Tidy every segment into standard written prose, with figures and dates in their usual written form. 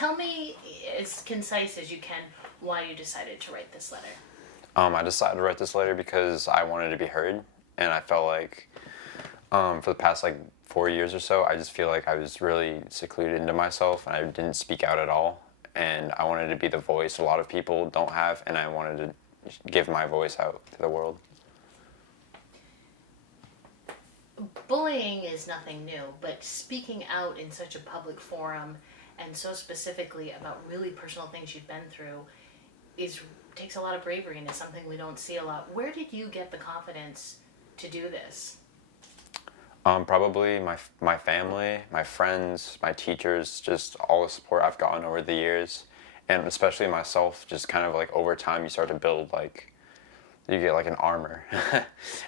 Tell me, as concise as you can, why you decided to write this letter. I decided to write this letter because I wanted to be heard, and I felt like for the past like 4 years or so, I just feel like I was really secluded into myself, and I didn't speak out at all. And I wanted to be the voice a lot of people don't have, and I wanted to give my voice out to the world. Bullying is nothing new, but speaking out in such a public forum and so specifically about really personal things you've been through is takes a lot of bravery and is something we don't see a lot. Where did you get the confidence to do this? Probably my family, my friends, my teachers, just all the support I've gotten over the years, and especially myself. Just kind of like over time, you start to build like you get like an armor,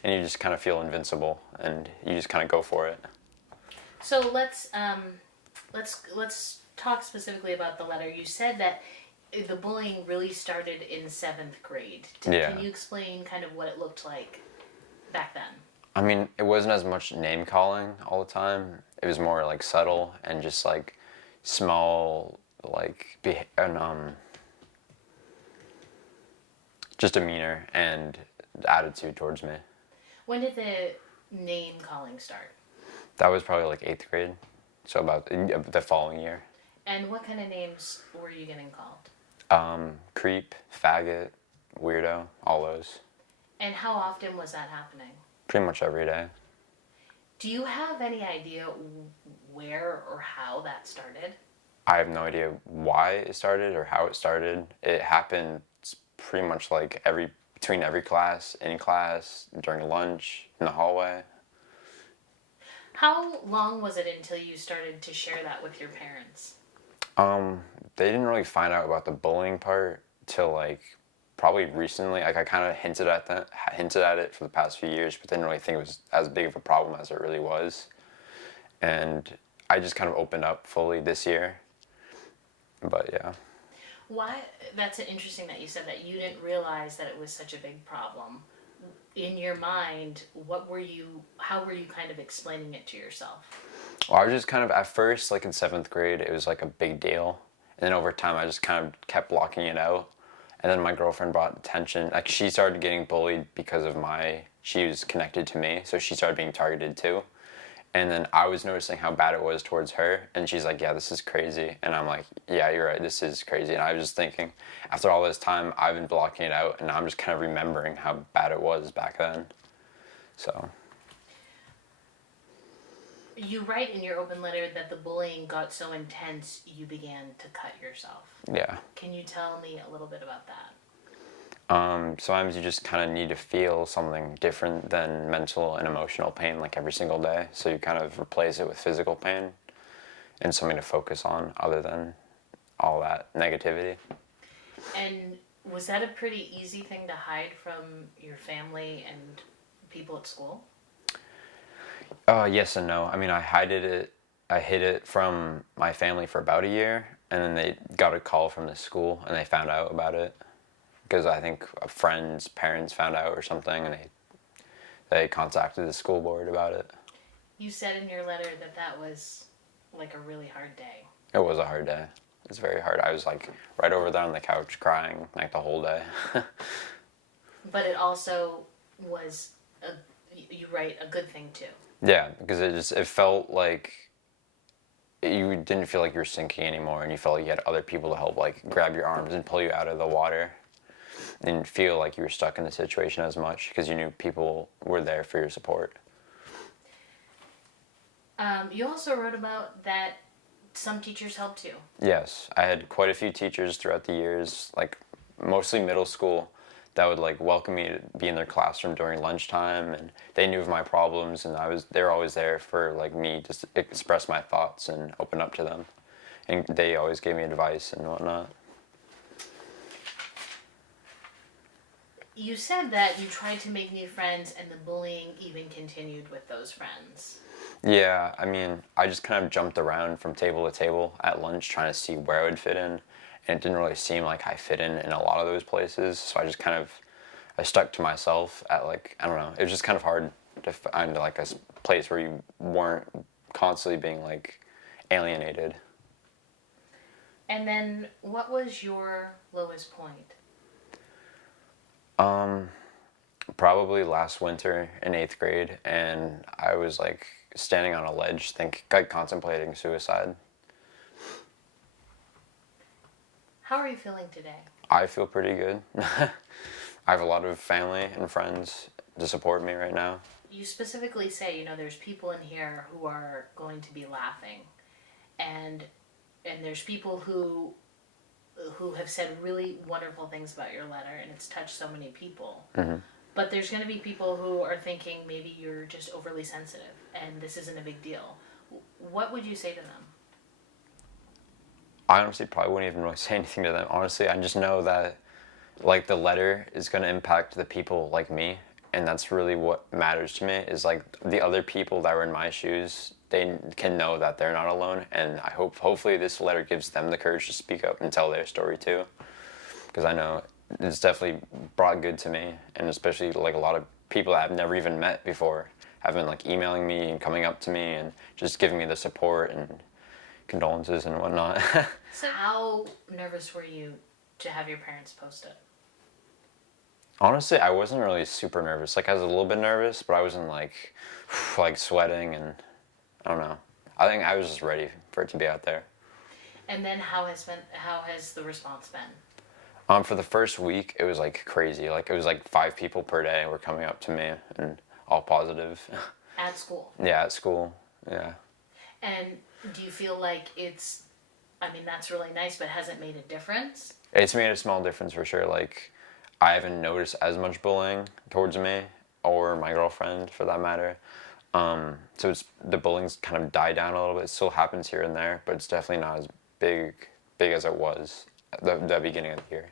and you just kind of feel invincible, and you just kind of go for it. So let's talk specifically about the letter. You said that the bullying really started in seventh grade. Yeah. Can you explain kind of what it looked like back then? I mean, it wasn't as much name calling all the time. It was more like subtle and just like small, like just demeanor and attitude towards me. When did the name calling start? That was probably like eighth grade, so about the following year. And what kind of names were you getting called? Creep, faggot, weirdo, all those. And how often was that happening? Pretty much every day. Do you have any idea where or how that started? I have no idea why it started or how it started. It happened pretty much like between every class, in class, during lunch, in the hallway. How long was it until you started to share that with your parents? They didn't really find out about the bullying part till like probably recently. Like I kind of hinted at it for the past few years, but didn't really think it was as big of a problem as it really was. And I just kind of opened up fully this year. But yeah. Why? That's interesting that you said that you didn't realize that it was such a big problem. In your mind, how were you kind of explaining it to yourself? Well, I was just kind of, at first, like in seventh grade, it was like a big deal. And then over time, I just kind of kept blocking it out. And then my girlfriend brought attention. Like, she started getting bullied because of she was connected to me, so she started being targeted too. And then I was noticing how bad it was towards her, and she's like, yeah, this is crazy. And I'm like, yeah, you're right, this is crazy. And I was just thinking, after all this time, I've been blocking it out, and I'm just kind of remembering how bad it was back then. So. You write in your open letter that the bullying got so intense you began to cut yourself. Yeah. Can you tell me a little bit about that? Sometimes you just kind of need to feel something different than mental and emotional pain like every single day. So you kind of replace it with physical pain and something to focus on other than all that negativity. And was that a pretty easy thing to hide from your family and people at school? Yes and no. I mean, I hid it from my family for about a year, and then they got a call from the school and they found out about it. Because I think a friend's parents found out or something, and they contacted the school board about it. You said in your letter that that was like a really hard day. It was a hard day. It was very hard. I was like right over there on the couch crying like the whole day. But it also was, you write, a good thing too. Yeah, because it felt like you didn't feel like you were sinking anymore, and you felt like you had other people to help like grab your arms and pull you out of the water. Didn't feel like you were stuck in the situation as much because you knew people were there for your support. You also wrote about that some teachers helped you. Yes, I had quite a few teachers throughout the years, like mostly middle school, that would like welcome me to be in their classroom during lunchtime, and they knew of my problems, and they were always there for like me to express my thoughts and open up to them, and they always gave me advice and whatnot. You said that you tried to make new friends and the bullying even continued with those friends. Yeah, I mean, I just kind of jumped around from table to table at lunch trying to see where I would fit in, and it didn't really seem like I fit in a lot of those places, so I stuck to myself at like, I don't know, it was just kind of hard to find like a place where you weren't constantly being like alienated. And then what was your lowest point? Um, Probably last winter in 8th grade, and I was like standing on a ledge, like contemplating suicide. How are you feeling today? I feel pretty good. I have a lot of family and friends to support me right now. You specifically say, there's people in here who are going to be laughing, and there's people who have said really wonderful things about your letter, and it's touched so many people. Mm-hmm. But there's going to be people who are thinking maybe you're just overly sensitive, and this isn't a big deal. What would you say to them? I honestly probably wouldn't even really say anything to them. Honestly, I just know that like the letter is going to impact the people like me, and that's really what matters to me, is like the other people that were in my shoes, they can know that they're not alone, and I hopefully this letter gives them the courage to speak up and tell their story too, because I know it's definitely brought good to me, and especially like a lot of people that I've never even met before have been like emailing me and coming up to me and just giving me the support and condolences and whatnot. So how nervous were you to have your parents post it? Honestly, I wasn't really super nervous. Like I was a little bit nervous, but I wasn't like like sweating, and I don't know. I think I was just ready for it to be out there. And then how has the response been? For the first week, it was like crazy. Like it was like 5 people per day were coming up to me, and all positive. At school? Yeah, at school. Yeah. And do you feel like that's really nice, but has it made a difference? It's made a small difference for sure. Like I haven't noticed as much bullying towards me or my girlfriend for that matter. So the bullying's kind of died down a little bit. It still happens here and there, but it's definitely not as big as it was at the beginning of the year.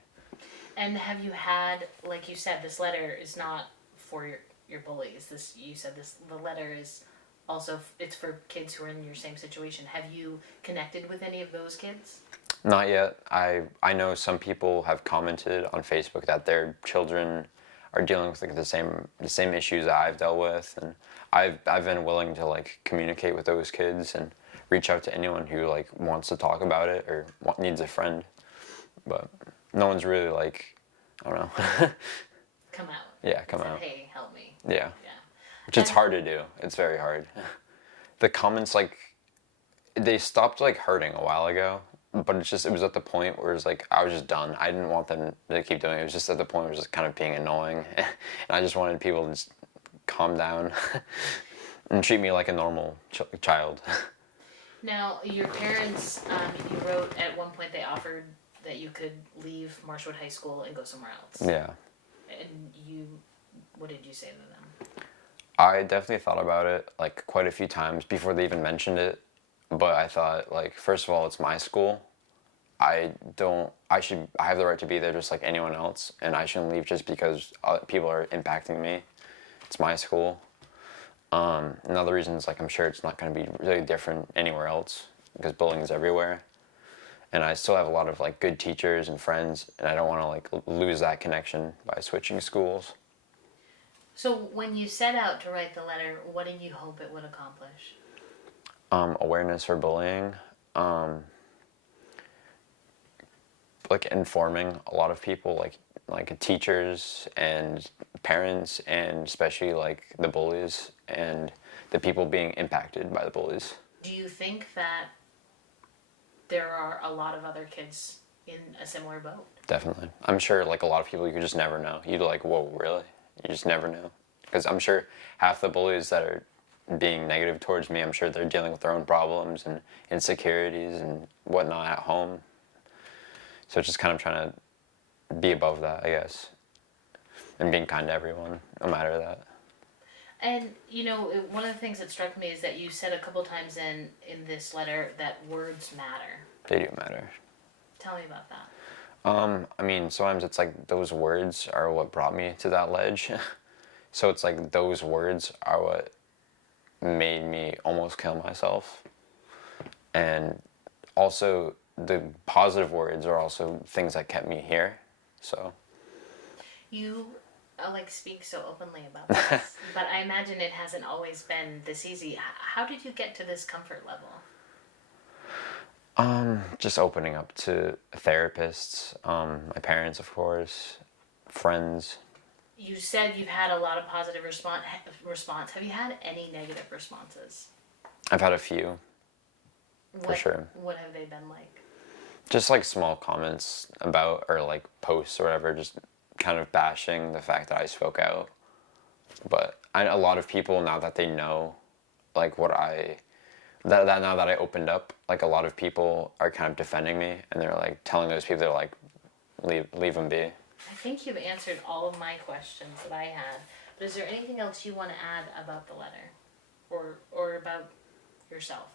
And have you had, like you said, this letter is not for your bullies. The letter is also, it's for kids who are in your same situation. Have you connected with any of those kids? Not yet. I know some people have commented on Facebook that their children are dealing with like the same issues that I've dealt with, and I've been willing to like communicate with those kids and reach out to anyone who like wants to talk about it or needs a friend. But no one's really like, I don't know. Come out. Yeah, come out. Hey, help me. Yeah. Yeah. Which it's hard to do. It's very hard. The comments like they stopped like hurting a while ago, but it was at the point where it's like I was just done. I didn't want them to keep doing it. It was just at the point where it was just kind of being annoying, and I just wanted people to just calm down and treat me like a normal child. Now, your parents, you wrote at one point they offered that you could leave Marshwood High School and go somewhere else. Yeah. And what did you say to them? I definitely thought about it like quite a few times before they even mentioned it, but I thought like first of all it's my school. I have the right to be there just like anyone else, and I shouldn't leave just because people are impacting me. It's my school. Another reason is like I'm sure it's not going to be really different anywhere else because bullying is everywhere, and I still have a lot of like good teachers and friends, and I don't want to like lose that connection by switching schools. So when you set out to write the letter, what did you hope it would accomplish? Awareness for bullying, like informing a lot of people, like teachers and parents, and especially like the bullies and the people being impacted by the bullies. Do you think that there are a lot of other kids in a similar boat? Definitely. I'm sure like a lot of people you could just never know. You'd like, whoa, really? You just never know. Because I'm sure half the bullies that are being negative towards me, I'm sure they're dealing with their own problems and insecurities and whatnot at home. So it's just kind of trying to be above that, I guess, and being kind to everyone, no matter that. And, one of the things that struck me is that you said a couple times in this letter that words matter. They do matter. Tell me about that. I mean, sometimes it's like those words are what brought me to that ledge. So it's like those words are what made me almost kill myself. And also the positive words are also things that kept me here. So You speak so openly about this, but I imagine it hasn't always been this easy. How did you get to this comfort level? Just opening up to therapists, my parents, of course, friends. You said you've had a lot of positive response. Have you had any negative responses? I've had a few, for What, sure. what have they been like? Just like small comments about, or like posts or whatever, just kind of bashing the fact that I spoke out. But a lot of people, now that they know, like that now that I opened up, like a lot of people are kind of defending me, and they're like telling those people, they're like, leave them be. I think you've answered all of my questions that I had. But is there anything else you want to add about the letter, or about yourself?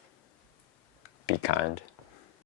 Be kind.